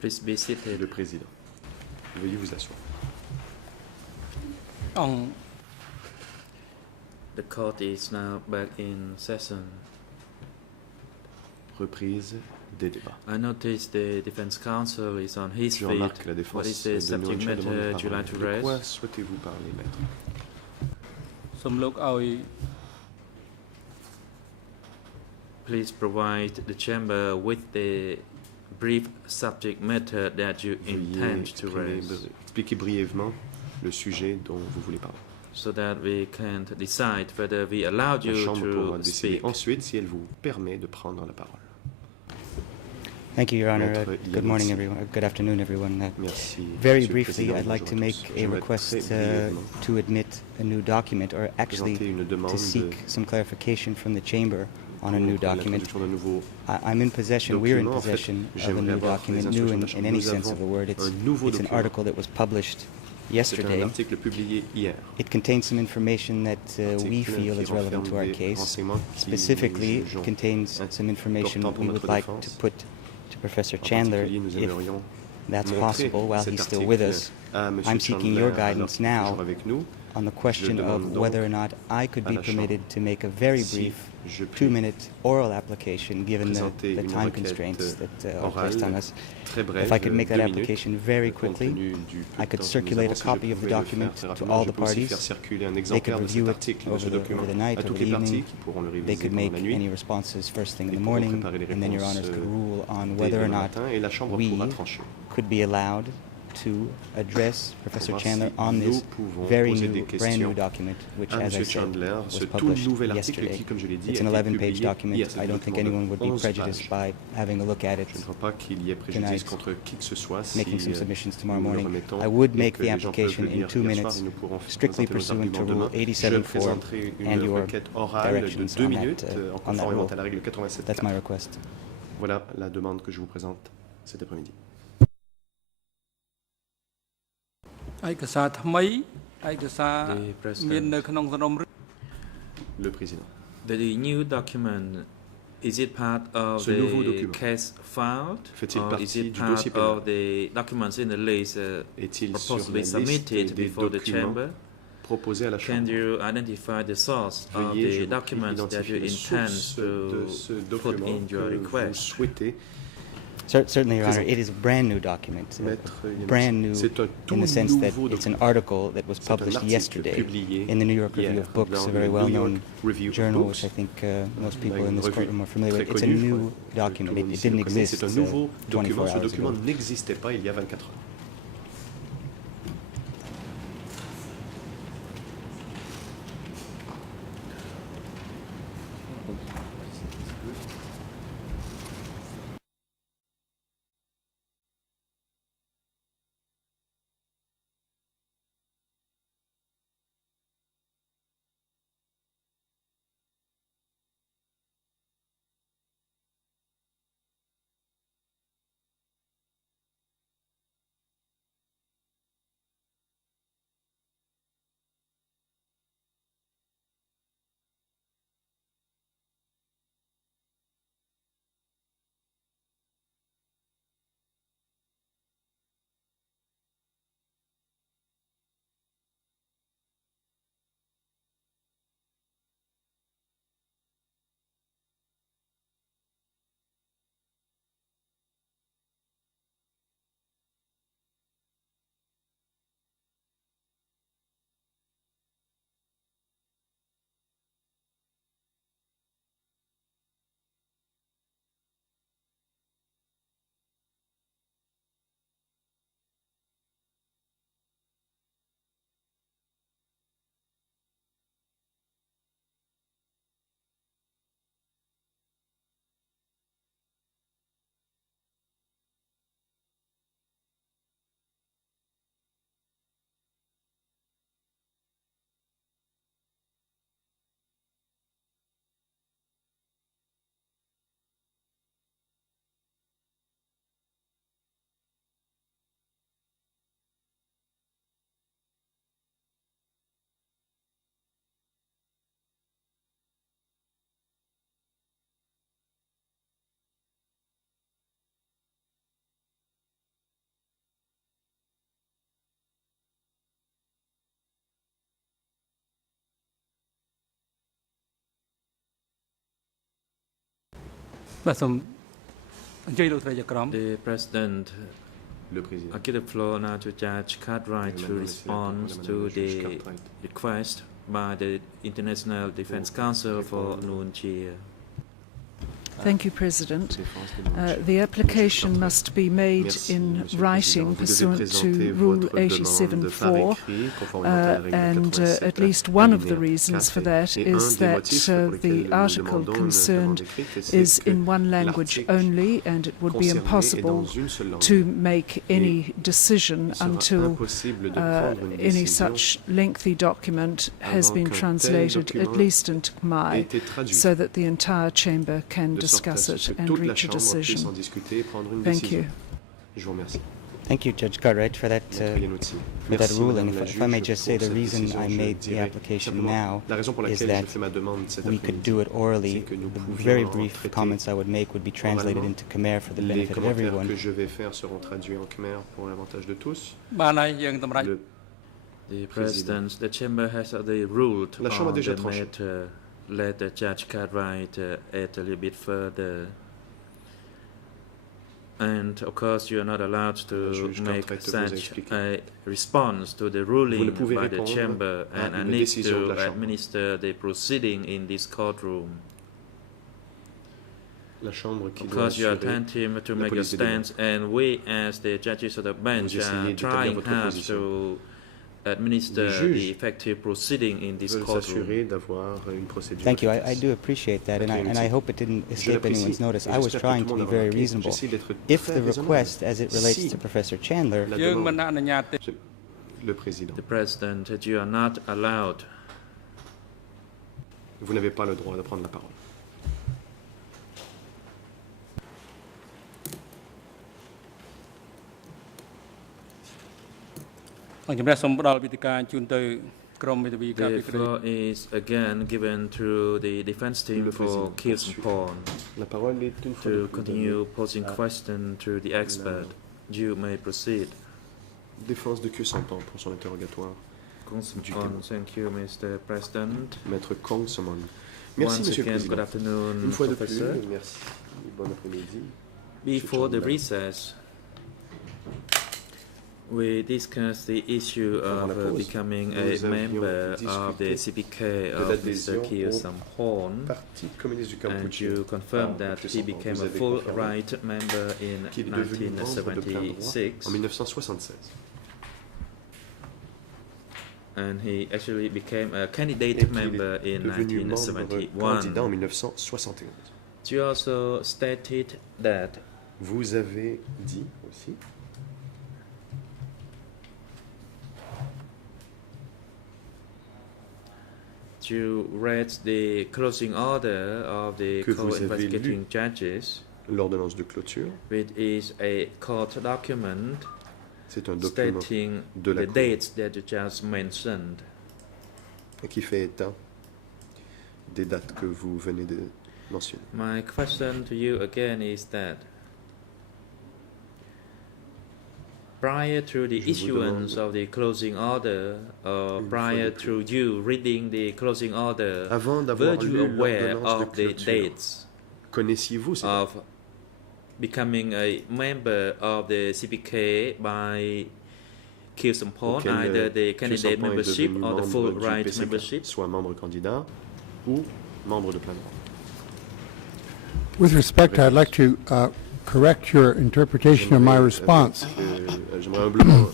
Please be seated. Le président. Veuillez vous asseoir. The court is now back in session. Reprise des débats. I notice the defense counsel is on his Je feet. remarque que la What is défense the de subject Noël demande la matter you like to parole. De quoi raise? souhaitez-vous parler, maître? Please provide the chamber with the brief subject matter that you intend to raise, expliquez brièvement le sujet dont vous voulez parler. so that we can decide whether we allow La you Chambre pourra to décider speak. ensuite si elle vous permet de prendre la parole. Thank you, Your Honor. Maître Good morning, Yannissi. everyone. Good afternoon, everyone. Merci. Very Monsieur le briefly, Président. I'd like to Bonjour à make tous. a J'aimerais request très brièvement to admit a new document, or actually présenter une demande to seek some clarification from the Chamber on a new pour document. l'introduction d'un nouveau I'm in possession, we're in document. En fait, possession of a j'aimerais new avoir document, les new instructions de la in any Chambre. sense of the word. It's Un nouveau an document. article that was published C'est un yesterday. article publié hier. It contains some information that we Article feel qui is relevant renferme to our des case. renseignements qui Specifically, nous jugeons it contains some information importants pour we would notre like défense. to put to Professor En Chandler, particulier, nous if aimerions that's montrer possible, while cet he's still article with us. à Monsieur I'm seeking Chandler, your alors guidance qu'il est now toujours avec nous. on the question demande of donc whether or not I could à be la Chambre permitted to make a very si brief je puis 2-minute oral application given présenter the une time requête constraints that are orale placed on us. très brève, If I could make that 2 minutes, application very compte quickly, tenu du peu I de could temps que nous circulate avons, a si je copy of the pouvais le document faire très to rapidement, all je the peux aussi parties. faire circuler un They exemplaire could de review cet it article, de over ce document, the night, à over toutes the les parties evening. qui pourront le They réviser could pendant make la nuit any responses first thing in et the pourront morning, préparer les and then Your réponses Honors could rule on dès whether or demain not matin et la Chambre we pourra trancher. could be allowed to address Professor Voir Chandler si on nous this pouvons very poser new, des brand new questions document, which, à as I Monsieur said, Chandler, was ce tout published nouvel article yesterday. qui, comme je l'ai dit, It's a an été 11-page publié document. hier. C'est I un don't think document anyone de would be 11 prejudiced pages. by having a look at it, Je ne crois pas qu'il y ait préjudice tonight, contre qui que ce soit si making some submissions tomorrow nous le morning. remettons I would et make que the les gens peuvent application le in lire 2 hier soir minutes, et nous pourrons strictly présenter nos pursuant to arguments Rule demain. Je 87.4 présenterai and une your requête orale de directions 2 on that, minutes on that conformément rule. à la règle 87. That's my request. Voilà la demande que je vous présente cet après-midi. ឯកសារថ្មីឯកសារ The President. មាននៅក្នុងសំណុំរឿង Le président. The new document, is it part of Ce nouveau the document. case filed, Fait-il or is partie it du part dossier pénal? of the documents in the list Est-il sur proposed to la be submitted liste des before the documents chamber? proposés à la Can Chambre? you identify the source of Veuillez, je the vous prie, documents that you identifier la intend source de ce to put document in your que vous request? souhaitez. Certainly, Your Honor, Présent. it is a brand new document. Maître Yannissi. Brand new C'est un tout in the sense that nouveau it's an document. article that was C'est un published article yesterday publié in the New York Review hier of Books, dans a very le New well-known York Review of journal, Books. which I think most people Une in this revue courtroom are familiar with. très It's a connue, new tout le document. monde It ici le didn't connaît. exist C'est un nouveau 24 document. Ce hours document ago. n'existait pas il y a 24 heures. បាទសូមអញ្ជើញលោកស្រីជាក្រុម The President, Le président. I give the floor now to Judge Cartwright to respond to the request by the International Defense Council for Nuon Chea. Thank you, President. The application must be made in writing pursuant to Rule 87.4, and at least one of the reasons for that is that the article concerned is in one language only, and it would be impossible to make any decision until any such lengthy document has been translated at least into Khmer, so that the entire chamber can discuss it and reach a decision. Thank you. Je vous remercie. Thank you, Judge Cartwright, for that Merci, ruling. Madame la If I may juge, just say, pour the cette reason décision. I Je made the dirais application simplement, now la raison pour is laquelle that j'ai fait ma demande cet we could après-midi, do it orally. c'est que nous The pouvions very brief traiter comments I would make would be translated oralement. into Khmer for the Les benefit of commentaires everyone. que je vais faire seront traduits en khmer pour l'avantage de tous. បានហើយយើងតម្រូវ Le The President, the Chamber has already ruled La Chambre on a déjà the tranché. matter. Let the Judge Cartwright add a little bit further. And of course, you are not allowed to Juge make Cartwright vous a such expliqué. a response to the Vous ruling ne pouvez by the répondre Chamber, à and I une need décision de to la Chambre. administer the proceeding in this courtroom. La Chambre qui Of doit course, you are assurer attentive to la make your police des stance, and we, as the judges of the bench, Vous essayez are d'établir trying votre hard position. to administer Les juges the effective proceeding in this veulent courtroom. s'assurer d'avoir une procédure. Thank you. I efficace. do appreciate that, and I hope it didn't Je escape l'apprécie, anyone's notice. et I was j'espère que trying tout to le be monde a very remarqué. reasonable. J'essaie d'être If très the raisonnable. request, as it relates Si to Professor Chandler, la យើងមិន demande, អនុញ្ញាតទេ le président, The President, that you are not allowed vous n'avez pas le droit de prendre la parole. អង្គជំរះសូមផ្ដល់វិធីការជូនទៅក្រុមមេធាវីការ The ពិគ្រោះ floor is again given to the defense team Le for président Kiels poursuit. Pawn La parole est une fois to de plus continue posing questions to the expert. You may proceed. donnée. Défense de Kieu Sampan pour son interrogatoire. Pawn, thank you, Mr. President. Maître Kong Somon. Merci, Once Monsieur le again, good Président. afternoon, Une fois de plus, Professor. merci. Bon après-midi. Before the Chandler. recess, we discussed the issue Pendant of la pause, becoming nous a avions member of the discuté CPK de of Mr. l'adhésion Kiel au Sampon, Parti communiste du and Cambodge. you confirmed Ah, that Kieu he Sampon, became vous a avez full confirmé right member in qu'il est devenu membre de plein droit 1976, en 1976. and he actually became a candidate Et qu'il member est in devenu membre candidat en 1971. 1971. You also stated that Vous avez dit aussi you read the closing order of the Que vous avez co-investigating judges, l'ordonnance de clôture. which is a court document C'est un document stating de la the Cour dates that you just mentioned. qui fait état des dates que vous venez de mentionner. My question to you again is that prior to the Je vous issuance demande of the closing order, or une prior fois de to you reading the closing order, Avant were d'avoir you lu aware l'ordonnance de of the clôture, dates connaissiez-vous ces dates? of becoming a member of the CPK by Kiel Sampon, Auquel, either the Kieu candidate Sampon est membership devenu or the membre full du right PCK, membership? soit membre candidat ou membre de plein droit. With respect, I'd like to correct your interpretation of my J'aimerais, response. J'aimerais humblement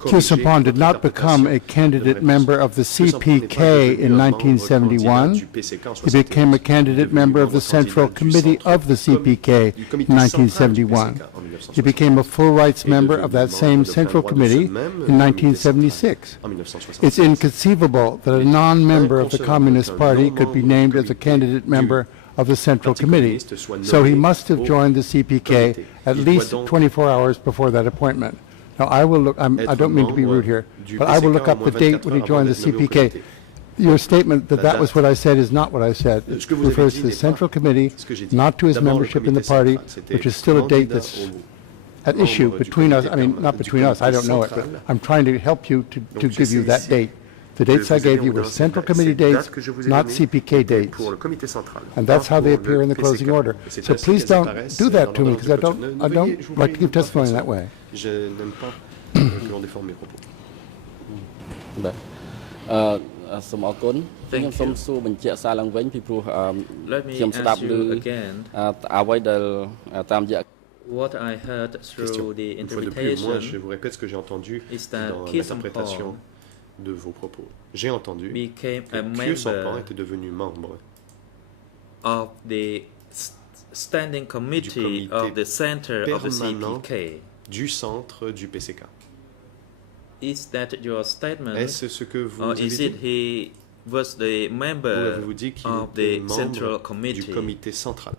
Kieu corriger Sampon did votre not become a interprétation candidate de la member of the Kieu Sampon n'est pas CPK devenu in un membre candidat 1971. du PCK en He became a 71. candidate Devenu member of the membre Central candidat du Committee centre of the CPK du in comité central du 1971. PCK en 1971. He became a full rights Et member devenu of that membre same de plein Central droit de ce Committee même in comité central 1976. en 1976. It's inconceivable that a non-member of the Communist Party could be named as a candidate member of the Central Committee, so he must have joined the CPK at least 24 hours before that appointment. Now, I will look, I don't mean to be rude here, but I will look up the date when he joined the CPK. Your statement that that was what I said is not what I said. It Ce que vous avez refers dit to the n'est pas Central Committee, ce que j'ai dit. not to his D'abord, le membership in the comité party, central, c'était which is still a date candidat that's au at issue membre du between us. comité I mean, permanent- not du between us, I comité don't know it, but central. I'm trying to help you to Donc, give you j'essaie that ici date. The dates I vous ai gave you bien were donné, Central ces Committee dates dates, que je vous ai not données CPK étaient dates. pour le comité central, And that's pas how they pour appear le in the closing PCK. order. Et c'est So ainsi please qu'elles don't apparaissent do that dans to me, l'ordre because I de clôture. don't Ne veuillez, je vous like to prie, keep pas testifying faire that ça. way. Je n'aime pas que l'on déforme mes propos. បាទសូមអរគុណ Thank ខ្ញុំសូម you. សួរបញ្ជាក់សារឡើងវិញពីព្រោះ Let me ខ្ញុំស្ដាប់ ask ឮ you again អ្វីដែលតាមរយៈ what I heard Question. through the Une fois de plus, moi, je interpretation vous répète ce que j'ai entendu is that dans Khieu l'interprétation Samphan de vos propos. J'ai entendu became a que Khieu Samphan member était devenu membre of the standing committee comité of the center of the permanent CPK. du centre du PCK. Is that your statement, Est-ce ce que vous or avez is dit? it he was the Ou member avez-vous dit qu'il of était the central membre du committee? comité central?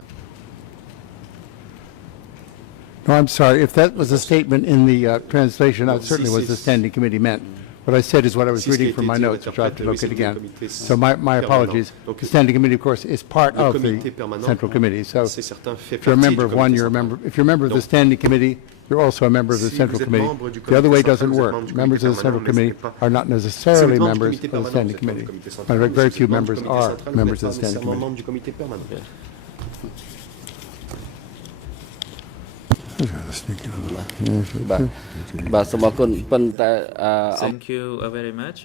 No, I'm sorry. If that was a statement in the translation, that Si certainly was c'est- the standing committee meant. What I said is what I was Si ce qui a reading from été my dit notes, which I have to interprète, oui, locate c'est le again. comité So my permanent. apologies. Donc, The standing committee, of course, is part le of comité the permanent, central committee. So c'est certain, fait if you're a partie member du of one, comité you're a central. member. If you're a member of the Donc, standing committee, you're also a member of the si central vous êtes committee. membre du The other comité way central, doesn't vous êtes work. membre du Members comité of the central permanent, mais ce committee n'est pas- are not Si vous necessarily êtes membre du members comité of the permanent, standing vous êtes membre committee. du comité central, But mais very si few vous êtes membre members du comité are central, vous members n'êtes of the pas standing nécessairement committee. membre du comité permanent. បាទសូមអរគុណប៉ុន្តែ Thank you very much.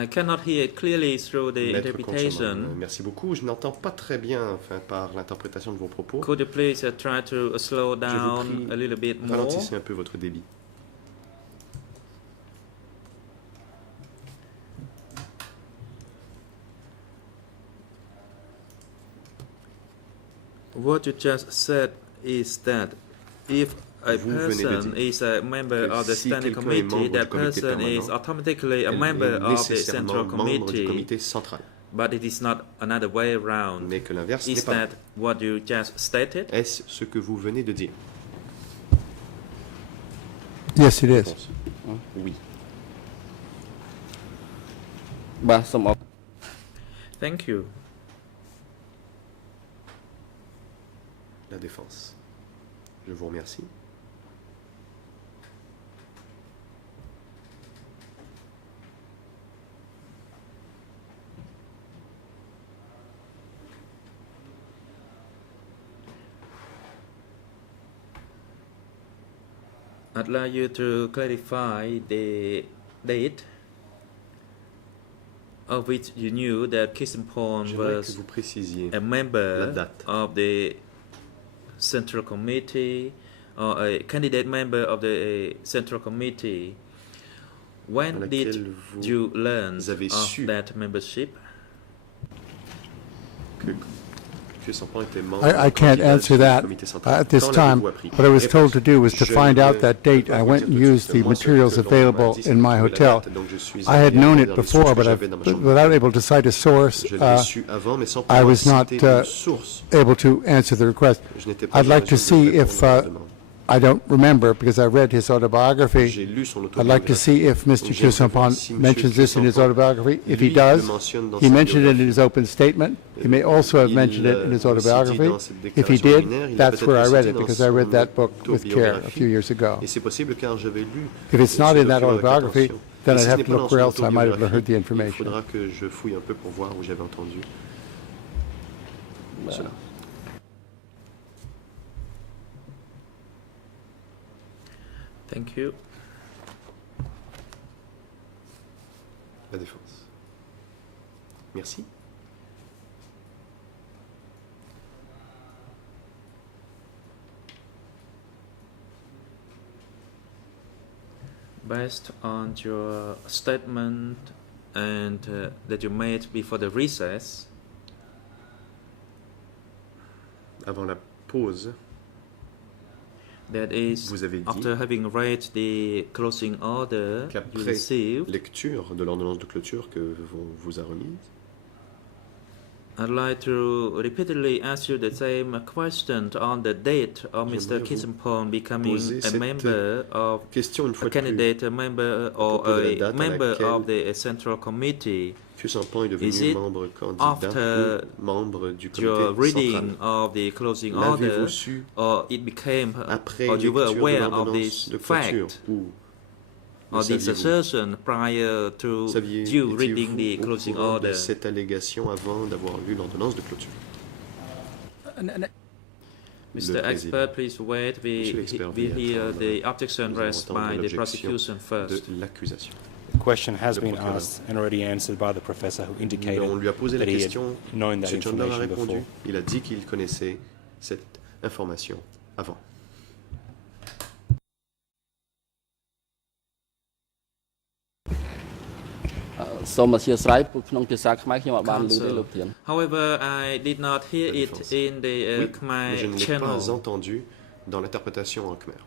I cannot hear it clearly through the Maître Consommant, interpretation. merci beaucoup. Je n'entends pas très bien par l'interprétation de vos propos. Could you please try to slow Je vous down prie, a little bit more? ralentissez un peu votre débit. What you just said is that if a Vous venez de person dire is a member que of the si standing quelqu'un est committee, membre that du comité person is permanent, automatically a Elle member est of the nécessairement central membre du committee, comité central. but it is not another way around. Mais que l'inverse n'est Is pas. that what you just stated? Est-ce ce que vous venez de dire? Yes, it is. Réponse. Oui. បាទសូមអរ Thank you. La défense. Je vous remercie. I'd like you to clarify the date of which you knew that Kissimpon J'aimerais que was vous précisiez a la member date. of the Central Committee or a candidate member of the Central Committee. When Dans did laquelle vous you learn avez of su that membership? que Samphan était membre I can't candidat answer du that comité central. at this Quand time. l'avez-vous appris? What I was told to do was to Je find ne out that date. peux pas I vous went dire and tout de suite. used the Moi, ce que materials l'on m'a available dit, c'est in de my trouver la hotel. date, donc je suis I had allé known dans it les before, sources que but j'avais dans ma chambre. without able to cite a source, Je l'avais su avant, mais sans I pouvoir was not citer une source. able to answer the request. Je n'étais pas I'd en like to mesure de see répondre if à la demande. I don't remember because I read his autobiography. J'ai lu son I'd like to autobiographie. see if Mr. Donc, j'aimerais voir Kyosampon si M. mentions this in his Kyosampon, autobiography. If he lui, does, le mentionne dans he sa mentioned it in biographie. his open statement. He may also have Il mentioned it in his l'a aussi dit autobiography. dans cette If he déclaration did, liminaire, il that's l'a where I peut-être read cité it dans because I read son that book with care a autobiographie. few years ago. Et c'est possible car j'avais lu If it's not ce in that document avec autobiography, attention. then Et I'd si have ce n'est to pas look dans where son else I might have heard the autobiographie, il information. faudra que je fouille un peu pour voir où j'avais entendu cela. Thank you. La défense. Merci. Based on your statement and that you made before the recess, Avant la pause, that is, vous avez dit after having read the closing order you qu'après received, lecture de l'ordonnance de clôture que vous a remise, I'd like to repeatedly ask you the same question on the date of Mr. J'aimerais vous Kissimpon becoming poser a cette member of question une a fois de plus. candidate, a member or propos de la a date à member laquelle of the Central Committee. Khieu Samphan est Is devenu it membre candidat after ou membre du Your comité reading central. of the closing order, L'avez-vous su or it became, après or you were lecture de aware of l'ordonnance this de clôture fact? ou or this saviez-vous- assertion prior to you reading the étiez-vous au closing courant de order? cette allégation avant d'avoir lu l'ordonnance de clôture? Mr. président. Expert, please wait. Monsieur l'expert, We veuillez hear attendre. the objection Nous allons raised entendre by the l'objection prosecution first. de l'accusation. The question has Le been procureur. asked and already answered by the professor who indicated On lui a posé la that he had question, known that M. Chandler a information répondu, before. il a dit qu'il connaissait cette information avant.សូមអធិស្ឋានក្នុងភាសាខ្មែរខ្ញុំអត់បានឮទេ Counsel. លោកធាន However, I did not hear La it défense. in the Oui, mais Khmer je ne l'ai channel. pas entendu dans l'interprétation en Khmer.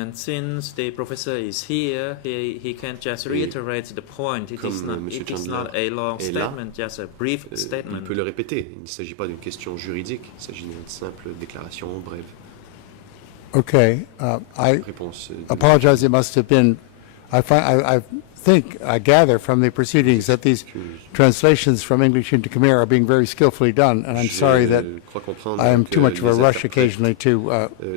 And since the professor is here, he can just reiterate the point. It is comme, not, Monsieur it is Chandler not a long est là, statement, just a brief Il statement. peut le répéter. Il ne s'agit pas d'une question juridique, il s'agit d'une simple déclaration brève. Okay, I Réponse. apologize. It must have been, I think, I gather from the proceedings that these translations from English into Khmer are being very skillfully done, and I'm sorry that crois comprendre I am que too much of a les rush interprètes, occasionally to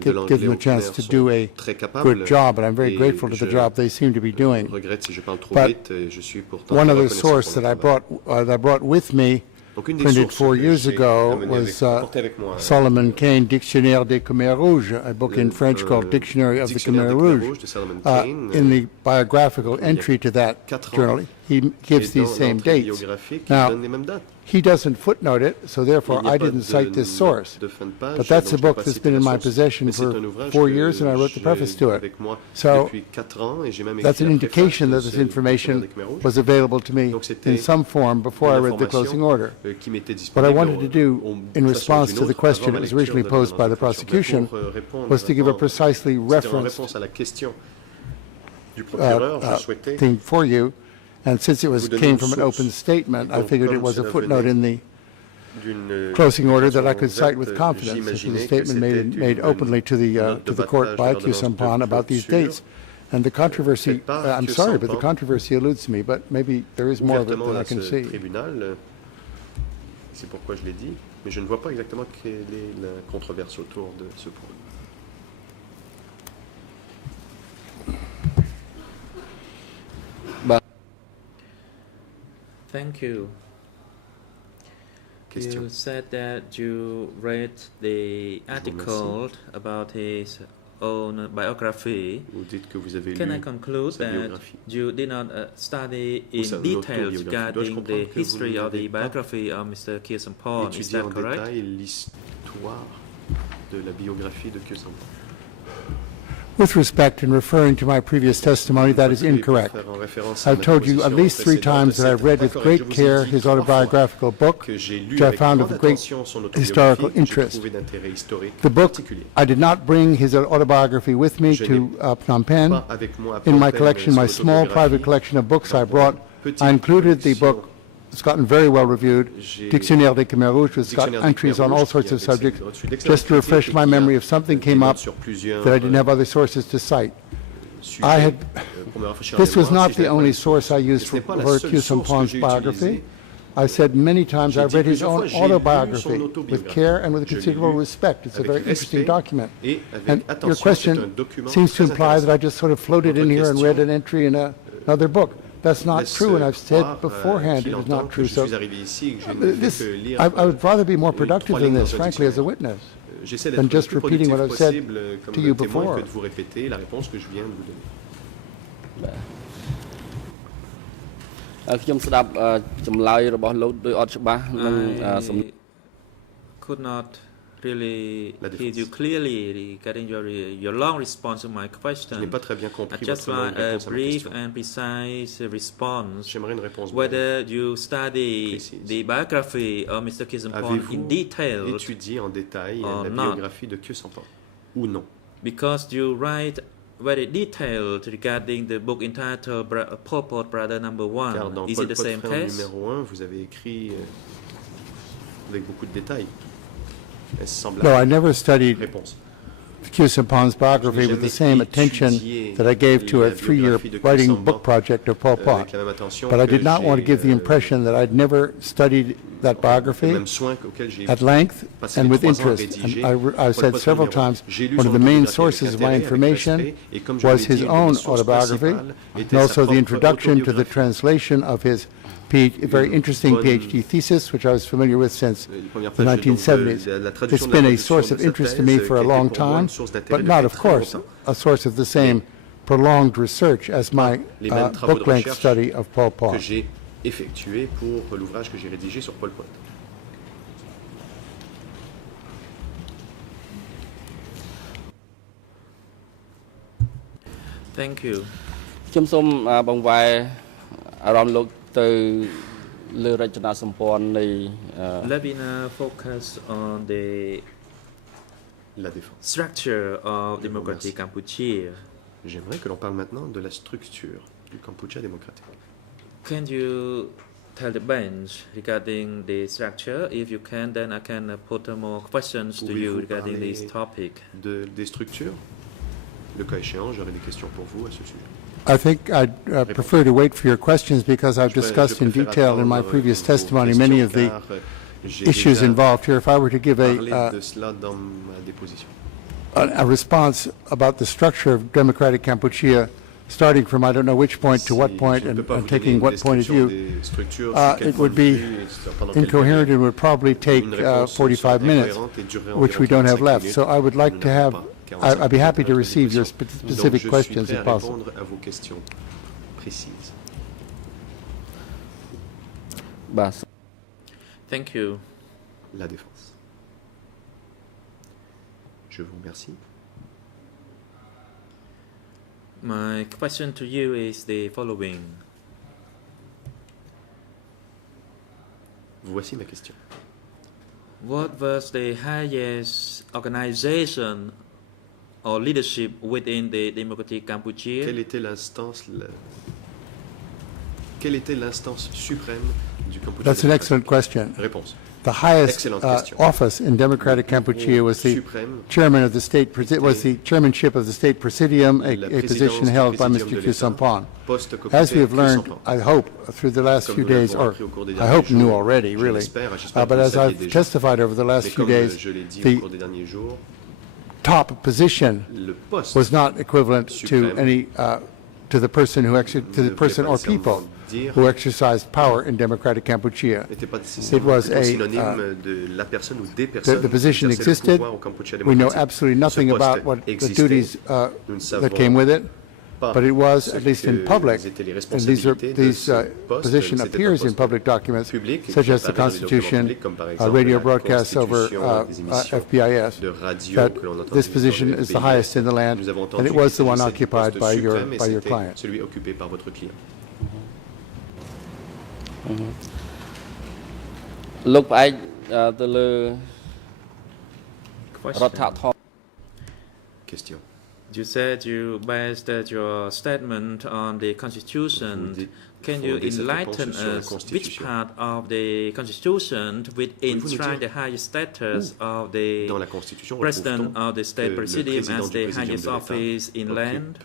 de give them a l'anglais chance au to Khmer do sont a très capables, good job, and I'm very et grateful to the je job they seem to be doing. regrette si je parle trop But vite, et je suis pourtant One très other reconnaissant source pour that le I brought with me, Donc, une des printed sources 4 que years j'ai ago, amené was apporté avec moi, Solomon Kane, Dictionnaire des Khmer Rouges, a book in French called Dictionary of the Dictionnaire Khmer des Khmer Rouge. Rouges de Solomon Kane, In the biographical entry to that 4 ans. journal, he gives et these dans same l'entrée dates. biographique, il Now, donne les mêmes dates. he doesn't footnote it, so therefore Il n'y a I pas didn't de cite this note source. de fin de page, But that's donc a je n'ai book pas that's cité been la in my source. possession Mais for c'est un ouvrage 4 que years, and I wrote the j'ai preface to it. avec moi So depuis 4 ans, et j'ai même that's écrit an la indication préface that de this ce information Dictionnaire des Khmer Rouges. was available to me Donc c'était in some form before I une read the closing order. qui m'était What I disponible wanted to do in d'une response façon ou to d'une the autre question avant that ma was lecture originally de posed by the l'ordonnance de clôture. prosecution Mais pour répondre was to give a avant- precisely c'était en referenced réponse à la question du procureur, je souhaitais thing for you, and since it vous donner came une from an source. open statement, I Donc, figured it comme was a cela footnote venait in the d'une closing order that I déclaration could cite with ouverte, confidence. This was a j'imaginais que statement c'était made une openly to note de the court battage by de Q l'ordonnance de Sampan about these clôture. dates. And the controversy, Et par I'm Q sorry, but the Sampan, controversy eludes me, but maybe there is more of it ouvertement than I à can ce see. tribunal. C'est pourquoi je l'ai dit, mais je ne vois pas exactement quelle est la controverse autour de ce point. Thank you. Question. You said that you read the article about his own biography. Vous dites que vous avez Can I lu conclude sa that biographie. you did not study in sa details autobiographie. Dois-je regarding comprendre the que vous history of the n'avez pas biography of Mr. Kirsampon? Is Étudier that en correct? détail l'histoire de la biographie de Kyosampan. With respect, in referring to my previous testimony, that is incorrect. I've told you at least 3 times that I've read with great care his autobiographical book, which I found of great historical interest. The book, I did not bring his autobiography with me to Phnom Penh. In my collection, my small private collection of books I brought, I included the book. It's gotten very well reviewed, Dictionnaire des Khmer Rouges, which has got entries on all sorts of subjects, just to refresh my memory if something came up that I didn't have other sources to cite. This was not the only source I used for Q Sampan's biography. I've said many times I've read his own autobiography with care and with considerable respect. It's a very interesting document. And your question seems to imply that I just sort of floated in here and read an entry in another book. That's not true, and I've said beforehand it is not true. So I would rather be more productive than this, frankly, as a witness, than just repeating what I've said to you before. I could not really hear you clearly regarding your long response to my question. I just like a brief and precise response. Whether you study the biography of Mr. Kirsampon in detail or not. Because you write very detailed regarding the book entitled Pol Pot Brother Number 1. Is it the same case? Numéro 1, vous avez écrit avec beaucoup de détails. No, I never studied Q Sampan's biography with the same attention that I gave to a 3-year writing book project of Pol Pot. But I did not want to give the impression that I'd never studied that biography at length and with interest. And I've said several times, one of the main sources of my information was his own autobiography, and also the introduction to the translation of his very interesting PhD thesis, which I was familiar with since the 1970s. It's been a source of interest to me for a long time, but not, of course, a source of the same prolonged research as my book-length study of Pol Pot. Effectué pour l'ouvrage que j'ai rédigé sur Pol Pot. Thank you. ខ្ញុំសូមបង្វែរអារម្មណ៍លោកទៅលើរចនាសម្ព័ន្ធនៃ Let me now focus on the structure of Democratic Cambodia. J'aimerais que l'on parle maintenant de la structure du Kampuchea démocratique. Can you tell the bench regarding the structure? If you can, then I can put more questions to you regarding this topic. Des structures? Le cas échéant, j'aurai des questions pour vous à ce sujet. I think I'd prefer to wait for your questions because I've discussed in detail in my previous testimony many of the issues involved here. If I were to give a response about the structure of democratic Kampuchea, starting from I don't know which point to what point and taking what point of view, it would be incoherent and would probably take 45 minutes, which we don't have left. So I would like to have, I'd be happy to receive your specific questions if possible. Thank you. La défense. Je vous remercie. My question to you is the following. Voici ma question. What was the highest organization or leadership within the Democratic Cambodia? Quelle était l'instance suprême du Kampuchea? That's an excellent question. Réponse. The highest office in democratic Kampuchea was the chairman of the state, was the chairmanship of the state presidium, a position held by Mr. Khieu Samphan. As we have learned, I hope, through the last few days, or I hope knew already, really, but as I've testified over the last few days, the top position was not equivalent to any to the person who to the person or people who exercised power in democratic Kampuchea. It was the position existed. We know absolutely nothing about what the duties that came with it, but it was, at least in public, and these position appears in public documents, such as the Constitution, radio broadcasts over FBIS, that this position is the highest in the land, and it was the one occupied by your client. Question. You said you based your statement on the Constitution. Can you enlighten us which part of the Constitution which enshrine the highest status of the President of the State Presidium as the highest office in land?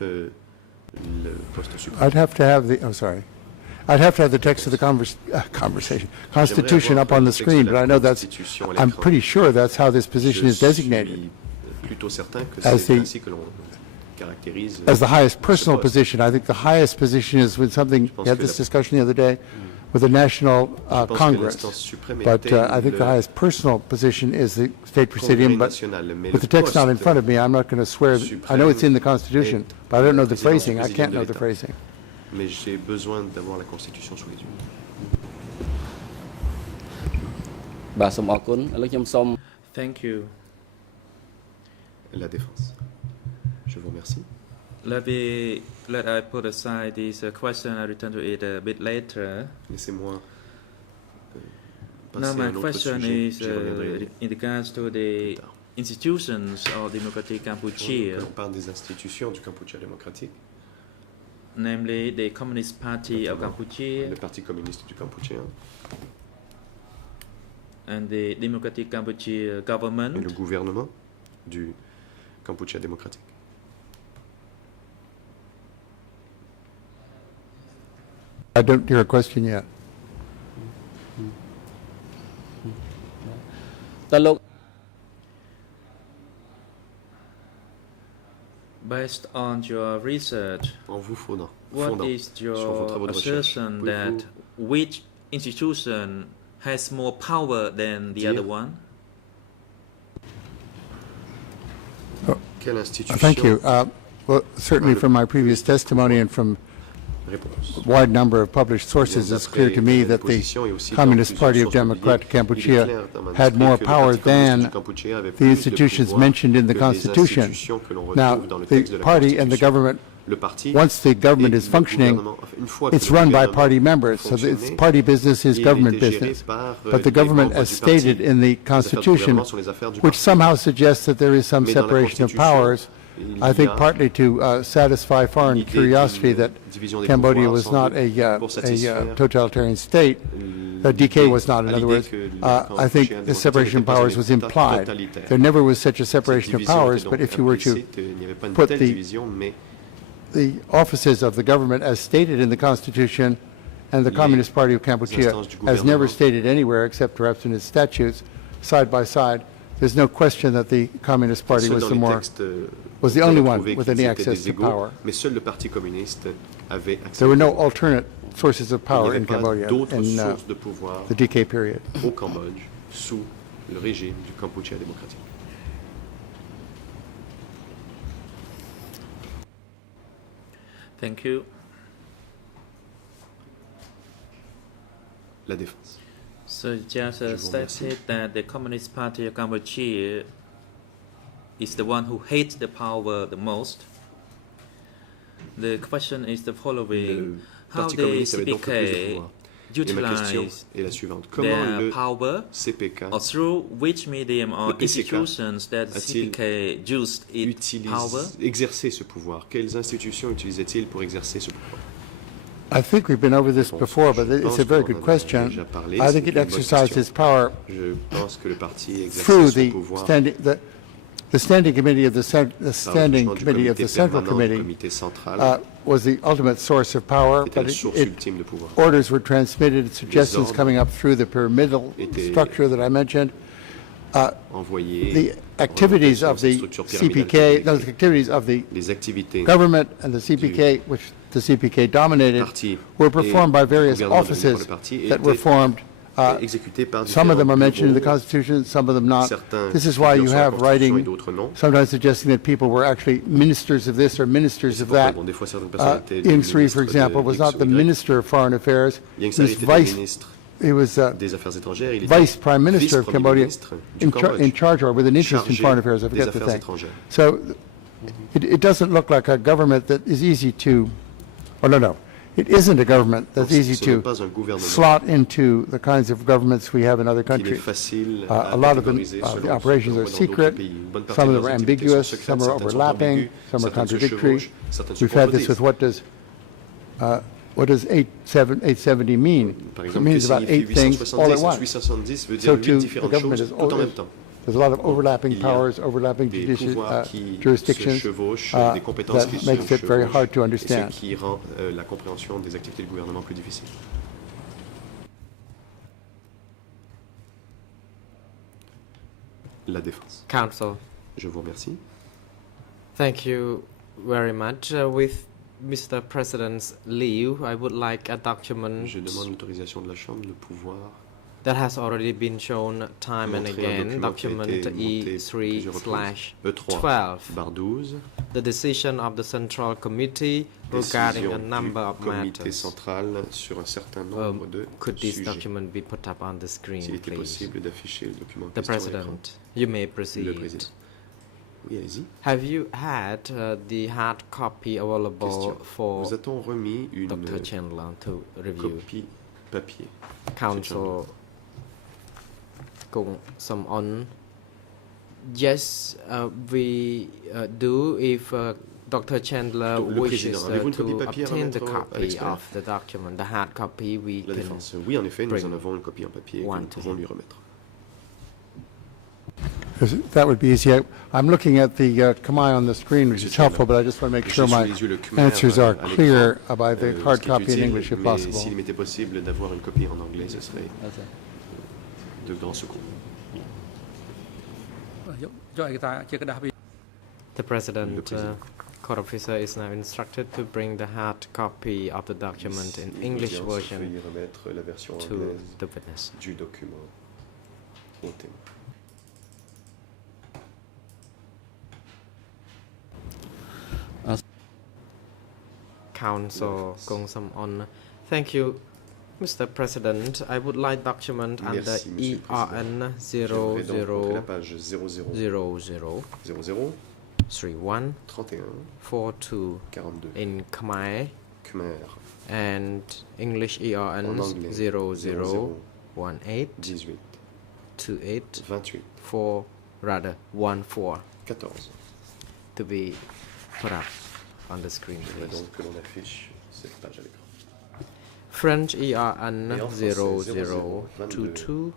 I'd have to have the, I'd have to have the text of the Constitution up on the screen, but I know I'm pretty sure that's how this position is designated, as the highest personal position. I think the highest position is with something, we had this discussion the other day, with the National Congress, but I think the highest personal position is the State Presidium, but with the text not in front of me, I'm not going to swear, I know it's in the Constitution, but I don't know the phrasing, I can't know the phrasing. Mais j'ai besoin d'avoir la Constitution sous les yeux. Thank you. La défense. Je vous remercie. Let I put aside this question. I return to it a bit later. Laissez-moi now passer à my un autre question sujet. is in regards to the institutions of Democratic Cambodia. On parle des institutions du Kampuchea démocratique. Namely the Communist Party of Cambodia, le Parti communiste du Kampuchea, and the Democratic Cambodia government, et le gouvernement du Kampuchea démocratique. I don't hear a question yet. Based on your research, En vous fondant what is sur vos your travaux de recherche, assertion pouvez-vous that which institution has more power than the other one? quelle institution Thank you. Well, certainly from my previous testimony and from a wide number of published sources, it's clear to me that the Communist Party of Democratic Cambodia had more power than the institutions mentioned in the Constitution. Now, the party and the government, once the government is functioning, it's run by party members, so it's party business is government business. But the government, as stated in the Constitution, which somehow suggests that there is some separation of powers, I think partly to satisfy foreign curiosity that Cambodia was not a totalitarian state, DK was not, in other words, I think the separation of powers was implied. There never was such a separation of powers, but if you were to put the offices of the government as stated in the Constitution and the Communist Party of Cambodia as never stated anywhere except perhaps in its statutes, side by side, there's no question that the Communist Party was the only one with any access to power. There were no alternate sources of power in Cambodia in the DK period. Au Cambodge, sous le régime du Kampuchea démocratique. Thank you. La défense. So just stated that the Communist Party of Cambodia is the one who hates the power the most. The question is the following: how the CPK utilize their power, or through which medium or institutions that the CPK used its power? Exercer ce pouvoir. Quelles institutions utilisait-il pour exercer ce pouvoir? I think we've been over this before, but it's a very good question. I think it exercised its power through the Standing Committee of the Standing Committee of the Central Committee was the ultimate source of power, but orders were transmitted, suggestions coming up through the pyramidal structure that I mentioned. The activities of the CPK, those activities of the government and the CPK, which the CPK dominated, were performed by various offices that were formed. Some of them are mentioned in the Constitution, some of them not. This is why you have writing sometimes suggesting that people were actually ministers of this or ministers of that. Ieng Sary, for example, was not the Minister of Foreign Affairs. He was Vice Prime Minister of Cambodia in charge or with an interest in foreign affairs, I forget the thing. So it doesn't look like a government that is easy to, or no. It isn't a government that's easy to slot into the kinds of governments we have in other countries. A lot of the operations are secret, some of them are ambiguous, some are overlapping, some are contradictory. We've had this with what does 870 mean? It means about 8 things all at once. So too, the government is there's a lot of overlapping powers, overlapping jurisdictions that makes it very hard to understand. Ce qui rend la compréhension des activités du gouvernement plus difficile. La défense. Council. Je vous remercie. Thank you very much. With Mr. President's leave, I would like a document. Je demande l'autorisation de la Chambre, le pouvoir. That has already been shown time and again, document E3/12, the decision of the Central Committee regarding a number of matters. Could this document be put up on the screen, please? The President, you may proceed. Have you had the hard copy available for Dr. Chandler to review? Council Kung Som-on. Yes, we do if Dr. Chandler wishes to obtain the copy of the document, the hard copy, we can Oui, en effet, nous en avons une copie en papier que nous pouvons lui remettre. That would be easy. I'm looking at the Khmer on the screen, which is helpful, but I just want to make sure my answers are clear about the hard copy in English, if possible. S'il m'était possible d'avoir une copie en anglais, ce serait de grand secours. យកឯកសារជាក្រដាស់វា The President, court officer is now instructed to bring the hard copy of the document in English version to the witness. Du document au témoin. Counsel Kong Sam On. Thank you, Mr. President. I would like document under ERN 0000 31 42 in Khmer and English ERN 0018 28 4 rather 14 to be put up on the screen, please. French ERN 0022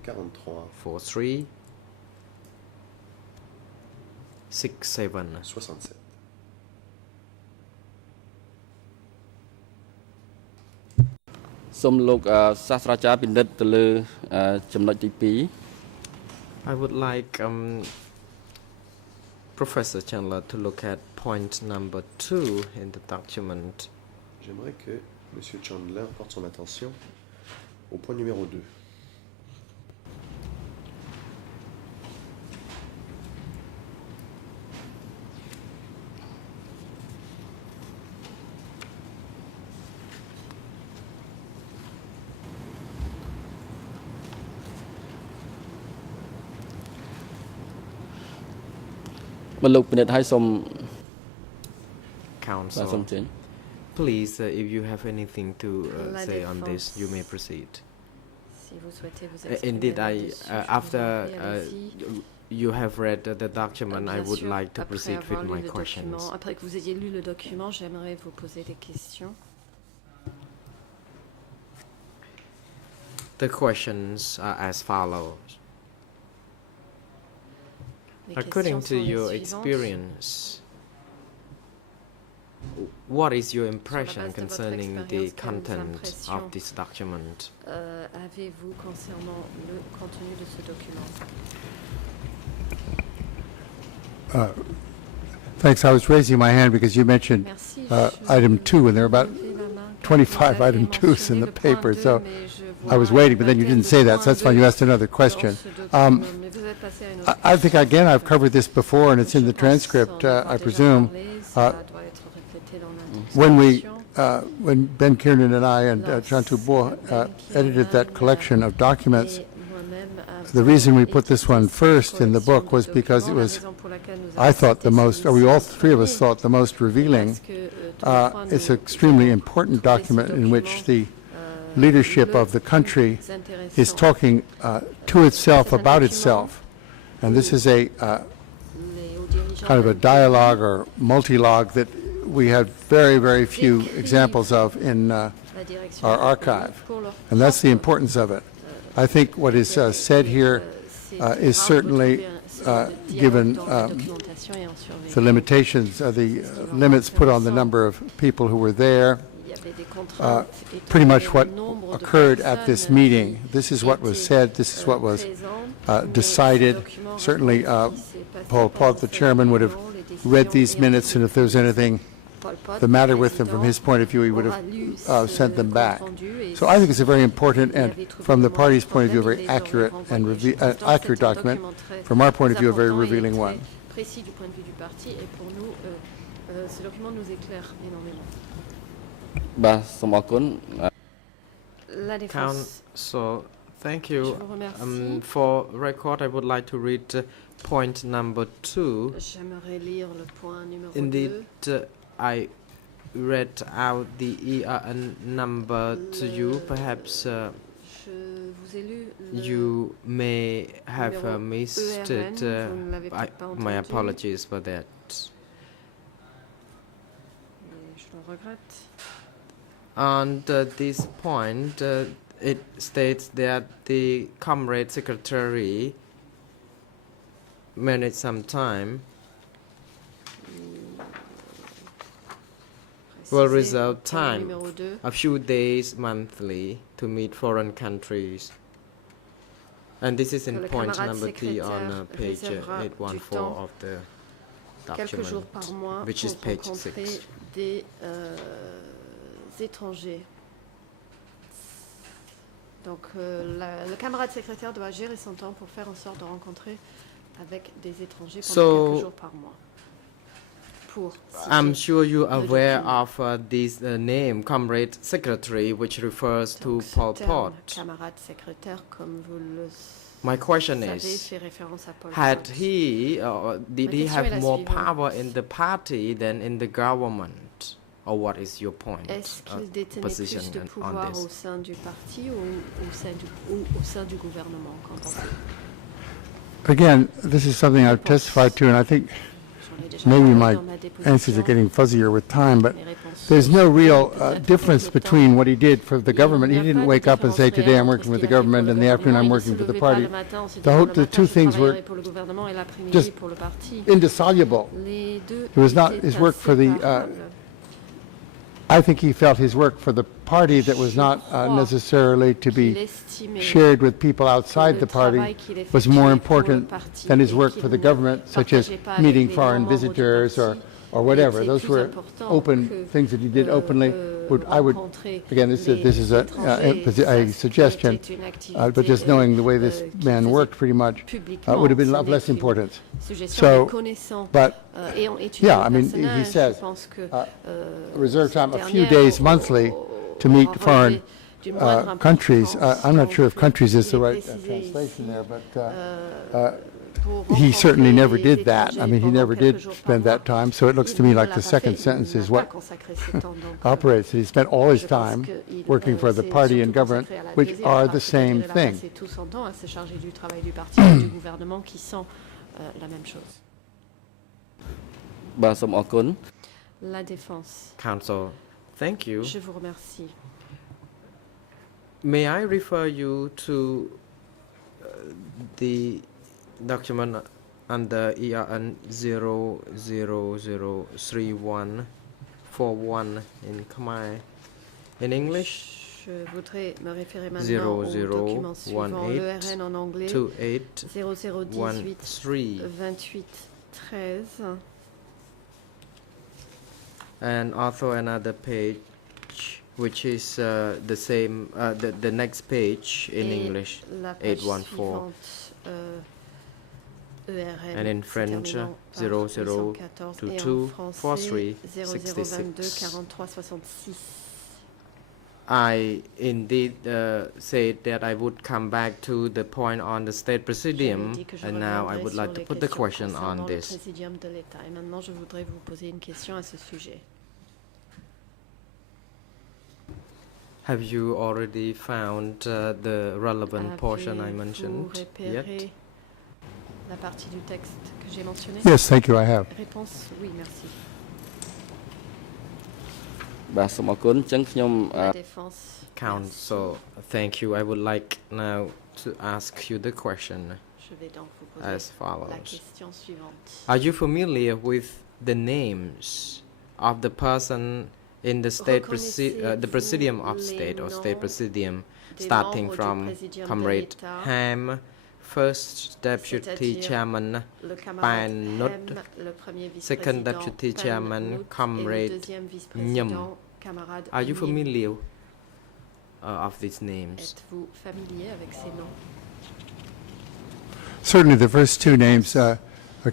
43 67. I would like Professor Chandler to look at point number 2 in the document. J'aimerais que M. Chandler porte son attention au point numéro 2. Counsel, please, if you have anything to say on this, you may proceed. Indeed, after you have read the document, I would like to proceed with my questions. Après que vous ayez lu le document, j'aimerais vous poser des questions. The questions are as follows. According to your experience, what is your impression concerning the content of this document? Avez-vous concernant le contenu de ce document? Thanks. I was raising my hand because you mentioned item 2, and there are about 25 item 2s in the paper, so I was waiting, but then you didn't say that, so that's fine. You asked another question. I think, again, I've covered this before, and it's in the transcript, I presume. When Ben Kiernan and I and Chantu Bo edited that collection of documents, the reason we put this one first in the book was because it was, I thought, the most, or we all three of us thought, the most revealing. It's an extremely important document in which the leadership of the country is talking to itself about itself. And this is a kind of a dialogue or multilogue that we have very, very few examples of in our archive. And that's the importance of it. I think what is said here is certainly, given the limitations, the limits put on the number of people who were there, pretty much what occurred at this meeting. This is what was said. This is what was decided. Certainly, Paul Pot, the chairman, would have read these minutes, and if there was anything the matter with them from his point of view, he would have sent them back. So I think it's a very important and, from the party's point of view, a very accurate and accurate document. From our point of view, a very revealing one. Counsel, thank you. For record, I would like to read point number 2. Indeed, I read out the ERN number to you. Perhaps you may have missed it. My apologies for that. On this point, it states that the Comrade Secretary managed some time will reserve time, a few days monthly, to meet foreign countries And this is in que le point camarade number 3 on secrétaire page réservera du 814 temps of the quelques jours par document, mois which is pour page rencontrer 6. des étrangers. Donc le camarade secrétaire doit gérer son temps pour faire en sorte de rencontrer avec des étrangers pendant quelques jours par mois. I'm sure you're aware of this name, Comrade Secretary, which refers to Pol Pot. Camarade secrétaire, comme vous le My question savez, is, fait référence à Pol had Pot. he, did he question est have la more suivante. power in the party than in the government? Or what is your point, Est-ce qu'il détenait position plus de on pouvoir au this? sein du parti ou au sein du gouvernement? Qu'en pensez-vous? Again, this is something I've testified to, and I think J'en ai déjà maybe parlé my dans ma déposition. answers are getting fuzzier with time, but Mes réponses there's no real peut-être difference avec le temps. between what he did for the government. Il He n'y a didn't pas de wake up and say, différence today I'm réelle working entre with the ce qu'il a fait government, pour and le the afternoon I'm gouvernement. working Il for se the levait pas party. le matin en se The disant, whole- le the matin, two je things were travaillerai pour le gouvernement et l'après-midi just pour le parti. indissoluble. Les deux It was not étaient his work for the, inséparables. I think he felt his work for the party that was not necessarily to Qu'il be estimait shared with people outside the party travail qu'il was more effectuait important pour le parti than his et work qu'il for the ne government, such as partageait pas avec meeting les foreign membres du visitors parti or whatever. était Those plus were important open que, things that he did openly. I would, rencontrer again, this les is a étrangers. suggestion, C'était une activité, but just knowing the way this qu'il man faisait worked pretty much publiquement. would have been Ce of n'est less qu'une importance. suggestion, So, mais connaissant, but ayant étudié yeah, le I mean, he personnage, says, je pense que, reserve time a few cette days dernière monthly to aura meet relevé foreign d'une moindre countries. importance. I'm not sure if Donc, countries is il the est right précisé translation ici, there, but pour he certainly rencontrer never les did that. I étrangers mean, he pendant never quelques did jours par spend mois. that time, so it looks to Il me ne like l'a the pas second fait, sentence il is n'a what pas consacré ce temps, donc, operates. He spent all his je pense time qu'il, working for the s'est party and surtout government, consacré à la which deuxième are the partie, c'est-à-dire same il a thing. passé tout son temps à se charger du travail du parti et du gouvernement qui sont la même chose. បាទសូមអរគុណ La défense. Counsel, thank you. Je vous remercie. May I refer you to the document under ERN 0003141 in Khmer? In English? Je voudrais me référer maintenant au document suivant, 0018 l'ERN en anglais, 28 0018 13 28 13, and also another page which is the same the next page in et English la page 814 suivante, ERN, and in se French terminant par 814, et en 0022 français 43 0022 66. 43 66. I indeed said that I would come back to the point on the state J'avais presidium, dit que je and now I reviendrai would sur like to les put the questions question concernant on le this. Présidium de l'État. Et maintenant, je voudrais vous poser une question à ce sujet. Have you already found the relevant portion I mentioned Avez-vous yet? repéré la partie du texte que j'ai mentionnée? Yes, thank you, I have. Réponse oui, merci. បាទសូមអរគុណអញ្ចឹងខ្ញុំ La défense. Counsel, thank you. I would like now to ask you the question Je vais donc vous poser as la follows. question suivante. Are you familiar with the names of the person in the the presidium of state or state presidium, starting from Comrade Ham, first deputy chairman Le Pan camarade Nut, Hem, le premier second vice-président deputy Pan chairman Nut, et le Comrade deuxième vice-président Nyem. camarade Are you Nyem. familiar of these names? Êtes-vous familier avec ces noms? Certainly, the first two names,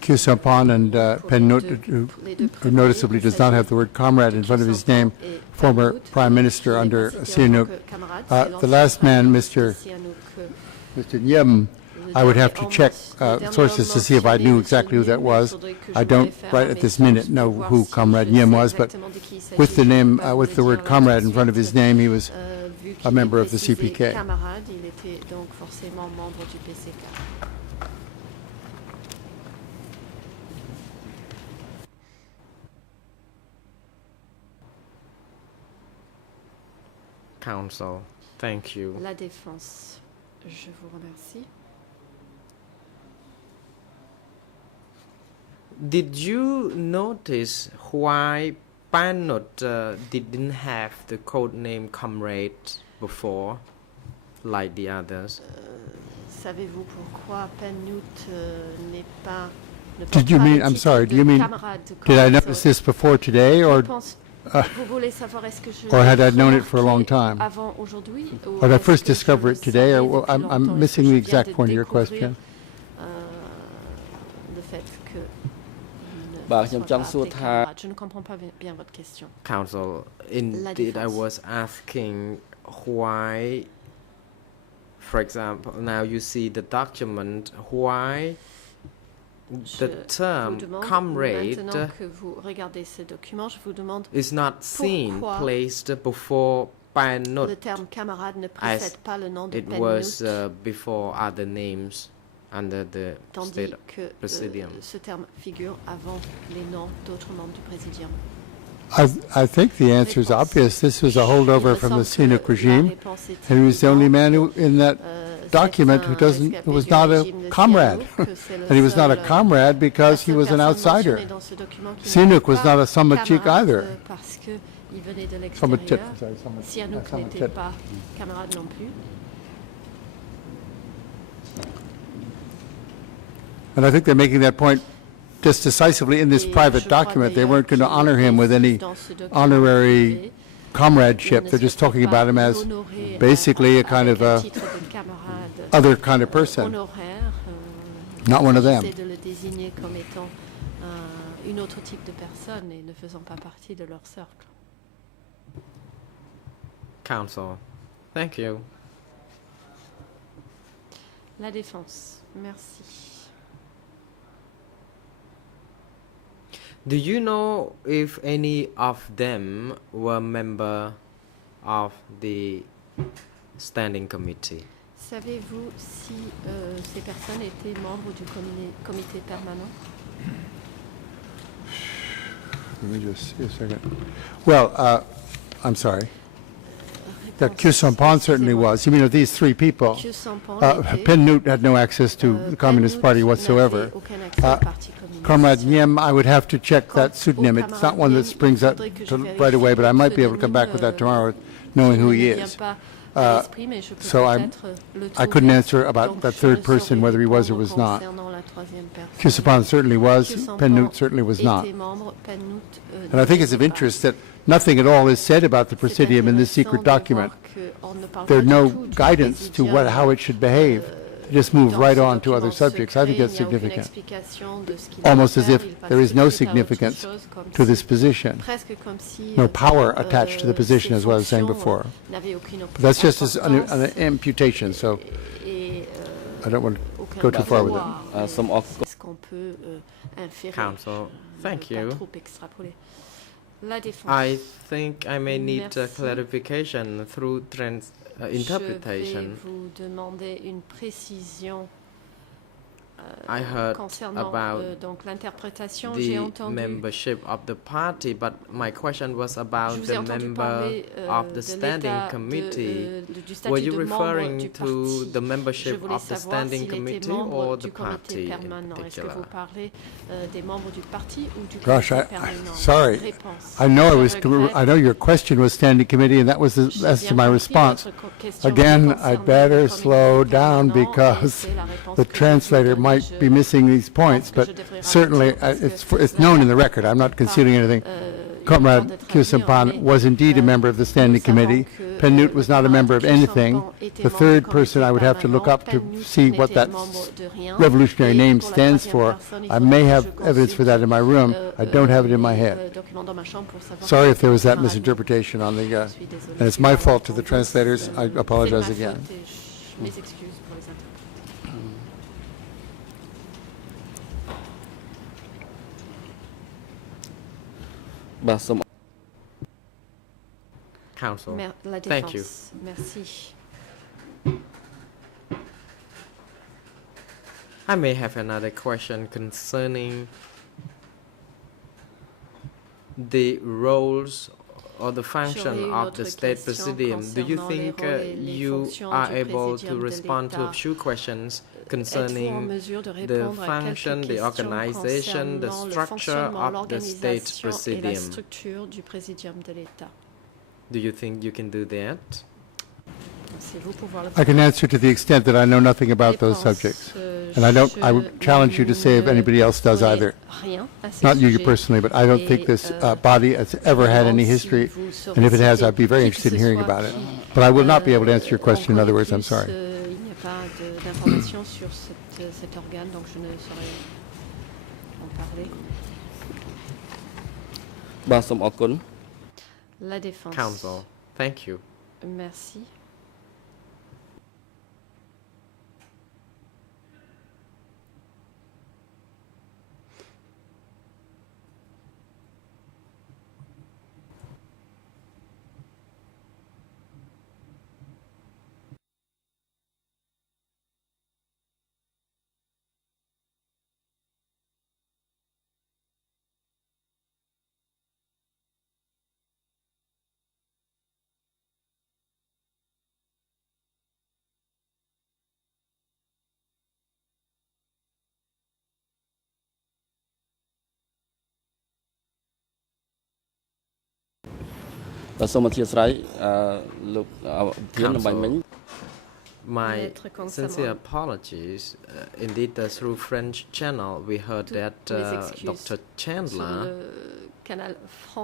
Kyu Sampan and Pen Nut, who noticeably does not have the word comrade in front of his name, former prime minister under Sihanouk. The last man, Mr. Nyem, I would have to check sources to see if I knew exactly who that was. I don't, right at this minute, know who Comrade Nyem was, but with the name, with the word comrade in front of his name, he was a member of the CPK. Camarade, il était donc forcément membre du PCK. Counsel, thank you. La défense. Je vous remercie. Did you notice why Pan Nut didn't have the code name Comrade before, like the others? Savez-vous pourquoi Pennout n'est pas... Did you mean, I'm sorry, do you mean, did I notice this before today, or had I known it for a long time? Or did I first discover it today, or well, I'm missing the exact point of your question. Je ne comprends pas bien votre question. Counsel, indeed I was asking why, for example, now you see the document, why the term comrade is not seen placed before Pennout as it was before other names under the state presidium. Ce terme figure avant les noms d'autres membres du présidium. I think the answer is obvious. This was a holdover from the Sihanouk regime, and he was the only man who, in that document who was not a comrade. And he was not a comrade because he was an outsider. Sihanouk was not a Samachik either. Samachit, sorry, Sihanouk n'était pas camarade non plus. And I think they're making that point just decisively in this private document. They weren't going to honor him with any honorary comradeship. They're just talking about him as basically a kind of a other kind of person, not one of them. Une autre type de personne et ne faisant pas partie de leur cercle. Counsel, thank you. La défense, merci. Do you know if any of them were member of the standing committee? Savez-vous si ces personnes étaient membres du comité permanent? Let me just see a second. Well, I'm sorry. Khieu Samphan certainly was. You mean of these three people? Pennout had no access to the Communist Party whatsoever. Comrade Nyem, I would have to check that pseudonym. It's not one that springs up right away, but I might be able to come back with that tomorrow, knowing who he is. So I couldn't answer about that third person, whether he was or was not. Khieu Samphan certainly was. Pennout certainly was not. And I think it's of interest that nothing at all is said about the Presidium in this secret document. There's no guidance to how it should behave. Just move right on to other subjects. I think that's significant. Almost as if there is no significance to this position, no power attached to the position, as I was saying before. But that's just an imputation, so I don't want to go too far with it. Counsel, thank you. I think I may need a clarification through interpretation. I heard about the membership of the party, but my question was about the member of the standing committee. Were you referring to the membership of the standing committee or the party in particular? Gosh, sorry. I know your question was standing committee, and that's my response. Again, I'd better slow down because the translator might be missing these points, but certainly it's known in the record. I'm not conceding anything. Comrade Khieu Samphan was indeed a member of the Standing Committee. Pennout was not a member of anything. The third person I would have to look up to see what that revolutionary name stands for. I may have evidence for that in my room. I don't have it in my head. Sorry if there was that misinterpretation on the... and it's my fault to the translators. I apologize again. Counsel, thank you. Merci. I may have another question concerning the roles or the function of the State Presidium. Do you think you are able to respond to a few questions concerning the function, the organization, the structure of the State Presidium? Do you think you can do that? I can answer to the extent that I know nothing about those subjects. And I would challenge you to say if anybody else does either. Not you personally, but I don't think this body has ever had any history. And if it has, I'd be very interested in hearing about it. But I will not be able to answer your question. In other words, I'm sorry. La défense. Counsel, thank you. Merci. My sincere apologies. Indeed, through French channel, we heard that Dr. Chandler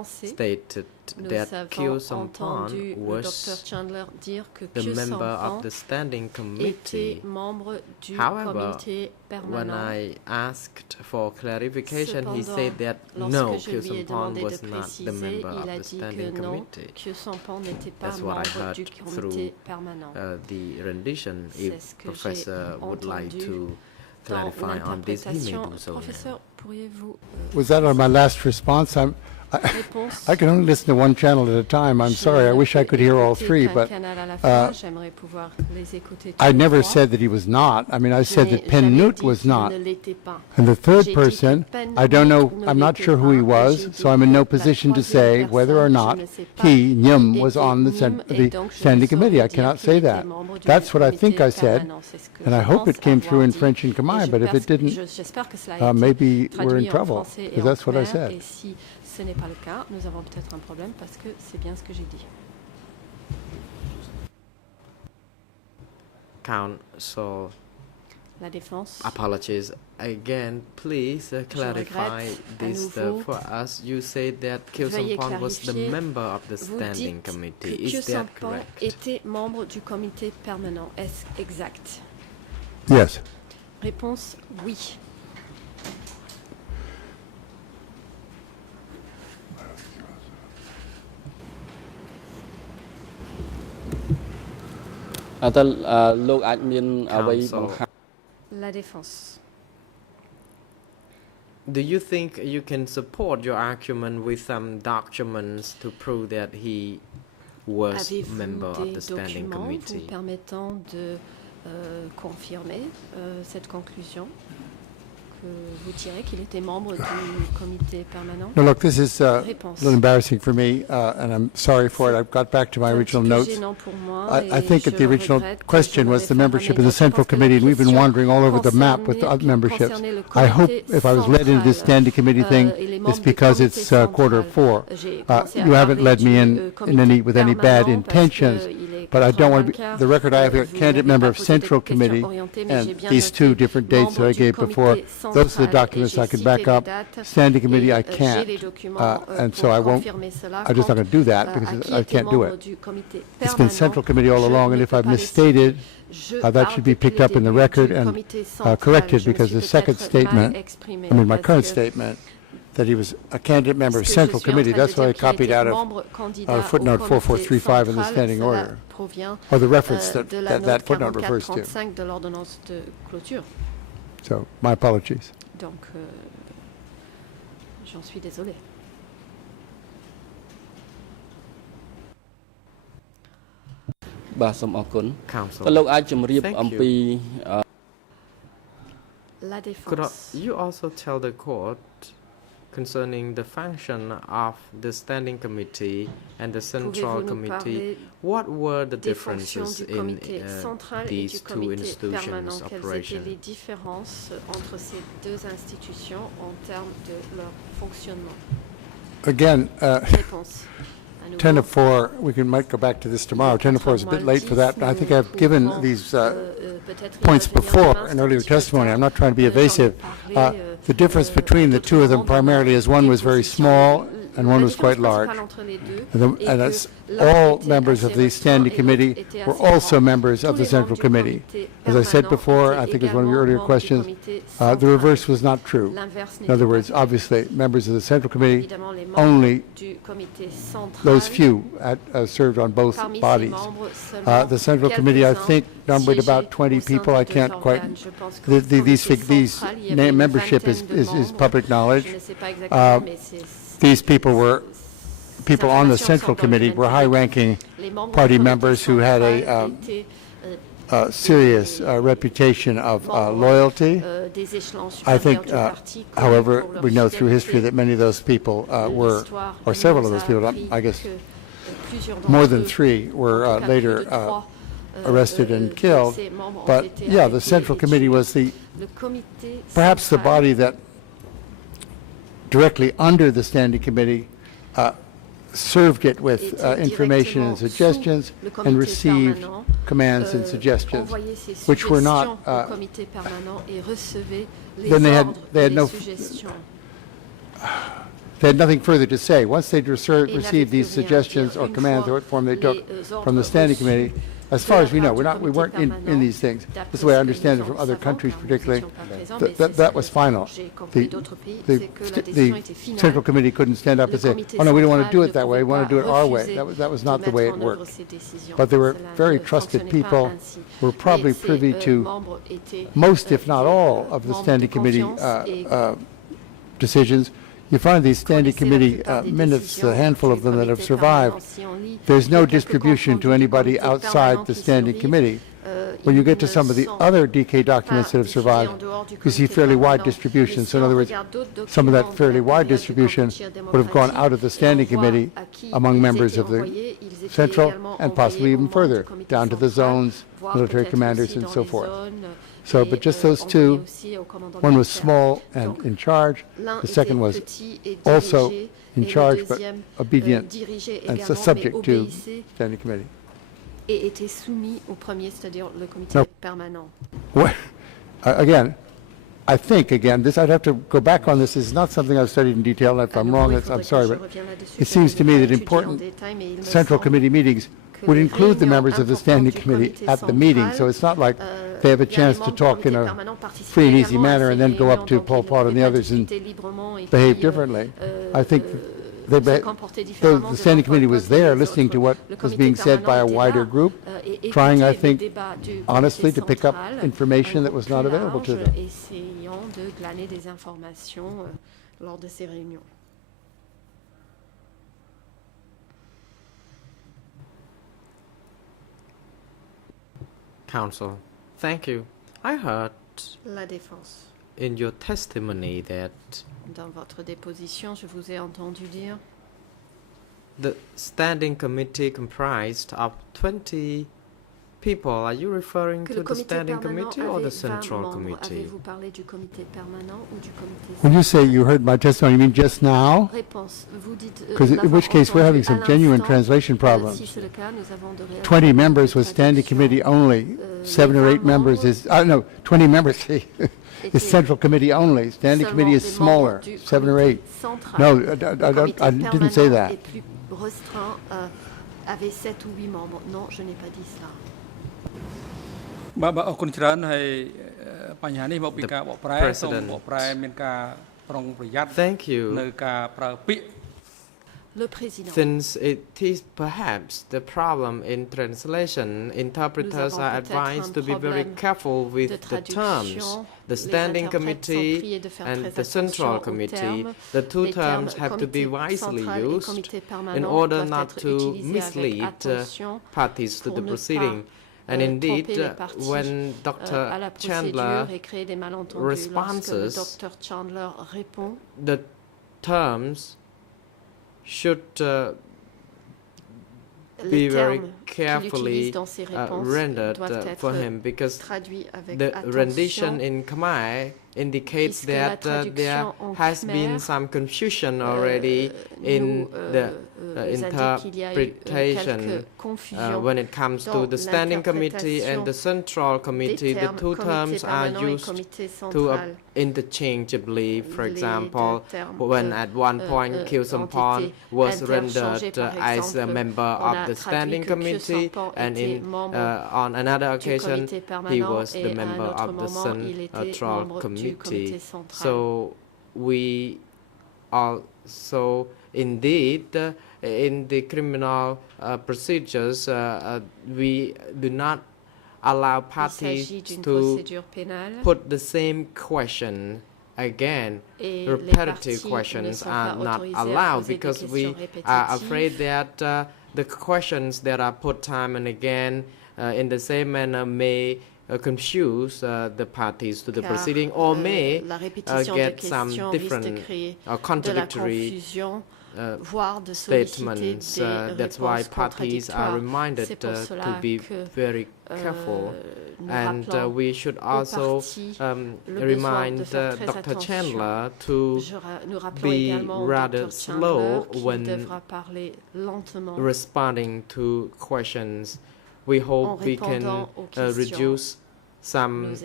stated that Khieu Samphan was the member of the standing committee. However, when I asked for clarification, he said that no, Khieu Samphan was not the member of the standing committee. That's what I heard through the rendition. If Professor would like to clarify on this, he may do so now. Was that on my last response? I can only listen to one channel at a time. I'm sorry. I wish I could hear all three, but I never said that he was not. I mean, I said that Pen Nut was not. And the third person, I don't know, I'm not sure who he was, so I'm in no position to say whether or not he, Nyum, was on the Standing Committee. I cannot say that. That's what I think I said, and I hope it came through in French and Khmer, but if it didn't, maybe we're in trouble, because that's what I said. Ce n'est pas le cas, nous avons peut-être un problème parce que c'est bien ce que j'ai dit. Counsel, la défense. Apologies again. Please clarify this for us. You said that Khieu Samphan was the member of the standing committee. Is that correct? Était membre du comité permanent. Est-ce exact? Yes. Réponse oui. La défense. Do you think you can support your argument with some documents to prove that he was a member of the standing committee? Vous permettant de confirmer cette conclusion? Vous direz qu'il était membre du comité permanent? No, look, this is a little embarrassing for me, and I'm sorry for it. I've got back to my original notes. I think that the original question was the membership of the Central Committee, and we've been wandering all over the map with the other memberships. I hope if I was led into this standing committee thing, it's because it's 4:15. You haven't led me in with any bad intentions. But I don't want to be, the record I have here, candidate member of Central Committee, and these two different dates that I gave before, those are the documents I can back up. Standing Committee, I can't. And so I won't, I'm just not going to do that because I can't do it. It's been Central Committee all along, and if I've misstated, that should be picked up in the record and corrected, because the second statement, I mean my current statement, that he was a candidate member of Central Committee. That's what I copied out of footnote 4435 in the standing order, or the reference that footnote refers to. So, my apologies. Donc, j'en suis désolée. La défense. Could you also tell the court concerning the function of the Standing Committee and the Central Committee, what were the differences in these two institutions' operation? Quelles étaient les différences entre ces deux institutions en termes de leur fonctionnement? Again, 10 to 4, might go back to this tomorrow. 10 to 4 is a bit late for that. I think I've given these points before in earlier testimony. I'm not trying to be evasive. The difference between the two of them primarily is one was very small and one was quite large. And that's all members of the Standing Committee were also members of the Central Committee. As I said before, I think it was one of your earlier questions, the reverse was not true. In other words, obviously, members of the Central Committee, only those few served on both bodies. The Central Committee, I think, numbered about 20 people. I can't quite, these membership is public knowledge. These people were people on the Central Committee were high-ranking party members who had a serious reputation of loyalty. I think, however, we know through history that many of those people were, or several of those people, I guess more than 3 were later arrested and killed. But yeah, the Central Committee was perhaps the body that directly under the Standing Committee served it with information and suggestions and received commands and suggestions, which were not, then they had nothing further to say. Once they received these suggestions or commands or what form they took from the Standing Committee, as far as we know, we weren't in these things. This is the way I understand it from other countries, particularly. That was final. The Central Committee couldn't stand up and say, "Oh no, we don't want to do it that way. We want to do it our way." That was not the way it worked. But there were very trusted people who were probably privy to most, if not all, of the Standing Committee decisions. You find these Standing Committee minutes, a handful of them that have survived. There's no distribution to anybody outside the Standing Committee. When you get to some of the other DK documents that have survived, you see fairly wide distribution. So in other words, some of that fairly wide distribution would have gone out of the Standing Committee among members of the Central and possibly even further, down to the zones, military commanders, and so forth. So, but just those two, one was small and in charge, the second was also in charge but obedient and so subject to Standing Committee. Well, again, I think, this I'd have to go back on this. This is not something I've studied in detail, and if I'm wrong, I'm sorry, but it seems to me that important Central Committee meetings would include the members of the Standing Committee at the meeting, so it's not like they have a chance to talk in a free and easy manner and then go up to Pol Pot and the others and behave differently. I think the Standing Committee was there listening to what was being said by a wider group, trying, I think, honestly to pick up information that was not available to them. Counsel, thank you. I heard in your testimony that dans votre déposition, je vous ai entendu dire the Standing Committee comprised of 20 people. Are you referring to the Standing Committee or the Central Committee? Avez-vous parlé du comité permanent ou du comité When you say you heard my testimony, you mean just now? Réponse. Vous dites Because in which case we're having some genuine translation problems. Si c'est le cas, nous avons de 20 members was Standing Committee only. 7 or 8 members is, no, 20 members is Central Committee only. Standing Committee is smaller, 7 or 8. No, I didn't say that. Avait 7 ou 8 membres. Non, je n'ai pas dit cela. បាទអរគុណច្រើនហើយបញ្ហានេះមកពីការបកប្រែសូមបកប្រែមានការប្រុងប្រយ័ត្ន Thank you. នៅការប្រើពាក្យ Le président. Since it is perhaps the problem in translation, interpreters are advised to be very careful with the terms. The Standing Committee and the Central Committee, the two terms have to be wisely used in order not to mislead parties to the proceeding. And indeed, when Dr. Chandler responds, the terms should be very carefully rendered for him, because the rendition in Khmer indicates that there has been some confusion already in the interpretation when it comes to the Standing Committee and the Central Committee. The two terms are used to interchangeably. For example, when at one point Khieu Samphan was rendered as a member of the Standing Committee, and on another occasion he was the member of the Central Committee. So we also indeed in the criminal procedures we do not allow parties to put the same question again. Repetitive questions are not allowed because we are afraid that the questions that are put time and again in the same manner may confuse the parties to the proceeding, or may get some different or contradictory statements. That's why parties are reminded to be very careful. And we should also remind Dr. Chandler to be rather slow when responding to questions. We hope we can reduce some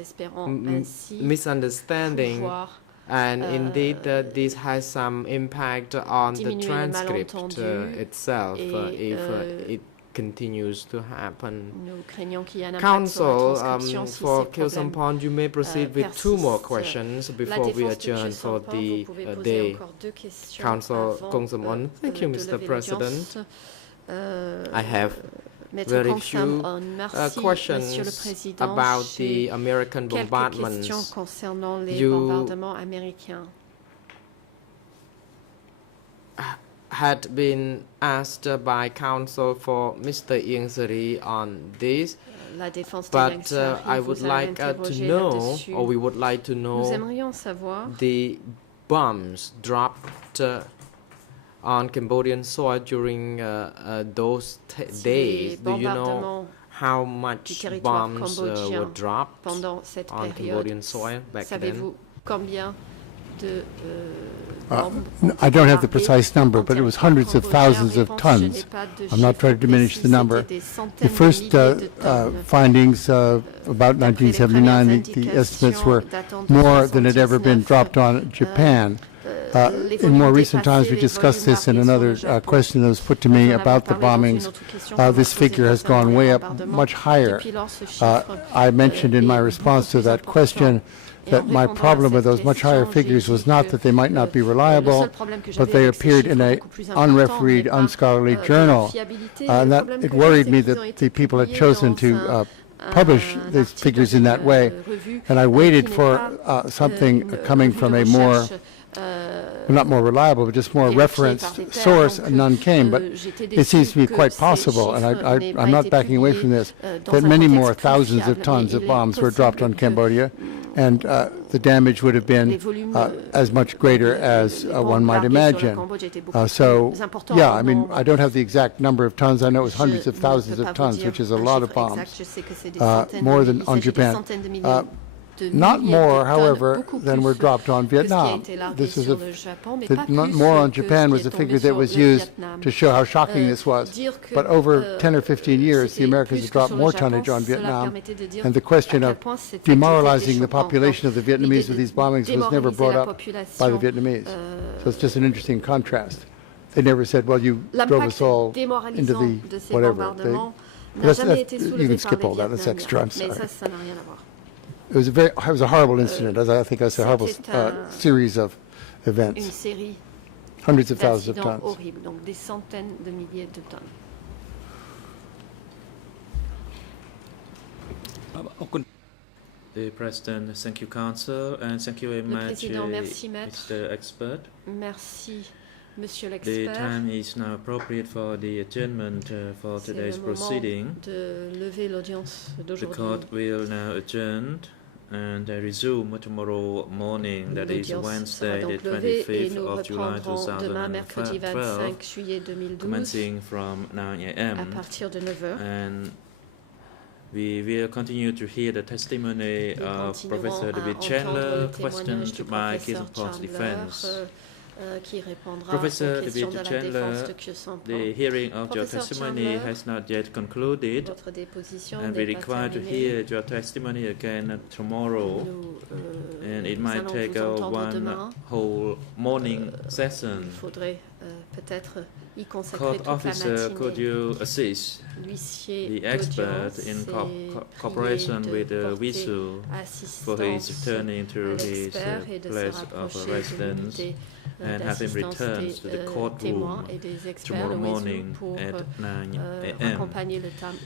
misunderstanding, and indeed this has some impact on the transcript itself if it continues to happen. Counsel, for Khieu Samphan, you may proceed with two more questions before we adjourn for the day. Counsel Kong Som-on. Thank you, Mr. President. I have very few questions about the American bombardments. You had been asked by counsel for Mr. Ieng Sary on this, but I would like to know, or we would like to know, the bombs dropped on Cambodian soil during those days. Do you know how much bombs were dropped on Cambodian soil back then? I don't have the precise number, but it was hundreds of thousands of tons. I'm not trying to diminish the number. The first findings about 1979, the estimates were more than had ever been dropped on Japan. In more recent times, we discussed this in another question that was put to me about the bombings. This figure has gone way up, much higher. I mentioned in my response to that question that my problem with those much higher figures was not that they might not be reliable, but they appeared in an unrefereed, unscholarly journal. And that it worried me that the people had chosen to publish these figures in that way. And I waited for something coming from a more, not more reliable, but just more referenced source, and none came. But it seems to be quite possible, and I'm not backing away from this, that many more thousands of tons of bombs were dropped on Cambodia, and the damage would have been as much greater as one might imagine. So, yeah, I mean, I don't have the exact number of tons. I know it was hundreds of thousands of tons, which is a lot of bombs, more than on Japan. Not more, however, than were dropped on Vietnam. This is more on Japan was a figure that was used to show how shocking this was. But over 10 or 15 years, the Americans have dropped more tonnage on Vietnam, and the question of demoralizing the population of the Vietnamese with these bombings was never brought up by the Vietnamese. So it's just an interesting contrast. They never said, well, you drove us all into the whatever. You can skip all that. That's extra. I'm sorry. It was a horrible incident, as I think I said, a horrible series of events. Hundreds of thousands of tons. The President, thank you, Counsel, and thank you very much, Mr. Expert. Monsieur the l'expert, time is now appropriate for the adjournment for today's proceeding. The court will now adjourn and resume tomorrow morning, that is Wednesday, the 25th of July 2012, commencing from 9 a.m. and We will continue to hear the testimony of Professor David Chandler, questioned by Kirsten's defense. Professor David Chandler, the hearing of your testimony has not yet concluded, and we require to hear your testimony again tomorrow, and it might take one whole morning session. Court officer, could you assist the expert in cooperation with Wisu for his returning to his place of residence, and have him return to the courtroom tomorrow morning at 9 a.m.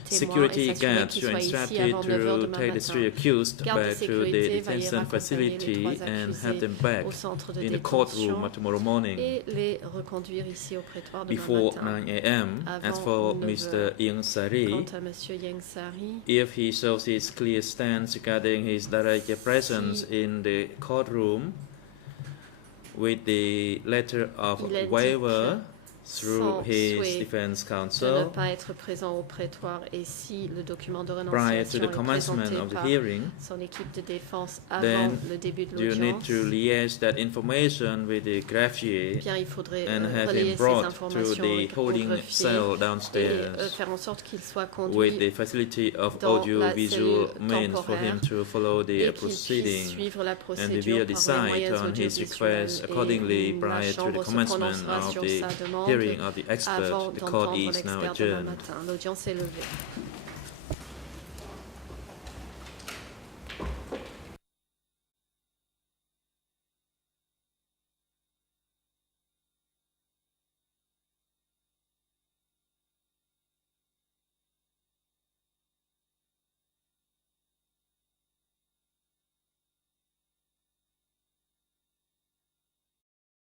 Security guards, you are instructed to take the three accused back to the detention facility and have them back in the courtroom tomorrow morning before 9 a.m. As for Mr. Ieng Sary, if he shows his clear stance regarding his direct presence in the courtroom with the letter of waiver through his defense counsel prior to the commencement of the hearing, then you need to liaise that information with the greffier and have him brought to the holding cell downstairs with the facility of audio-visual means for him to follow the proceeding, and we will decide on his request accordingly prior to the commencement of the hearing of the expert. The court is now adjourned. L'audience est levée.